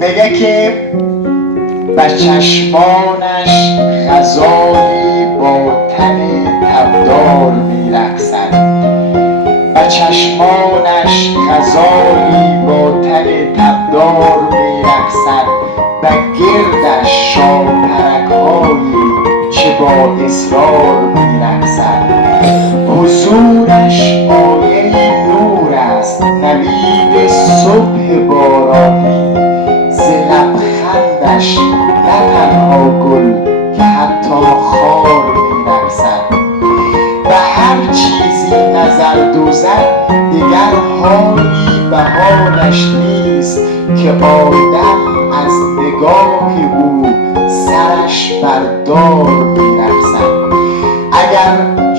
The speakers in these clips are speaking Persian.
میگه که به چشمانش غزالی با تن تبدار میرقصد. به چشمانش غزالی با تن تبدار میرقصد، و گردش شاپرک‌هایی چه با اصرار میرقصد. حضورش آیه نور است، نوید صبح بارانی، ز لبخندش نه تنها گل که حتی خار میرقصد. به هر چیزی نظر دوزد دیگر حالی به حالش نیست، که آدم از نگاه او سرش بر دار میرقصد. اگر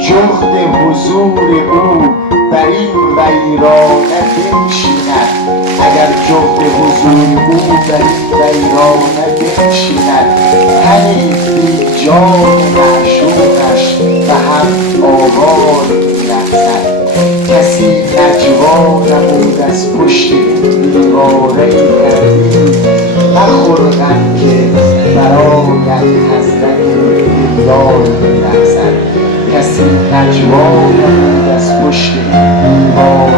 جغد حضور او بر این ویرانه بنشیند، اگر جغد حضور او بر این ویرانه بنشیند، تنی بی جان معشوقش به هم آوار میرقصد. کسی نجوا نمود از پشت دیواره تردید، مخور غم که برایت حضرت دلدار میرقصد. کسی نجوا نمود از پشت دیواره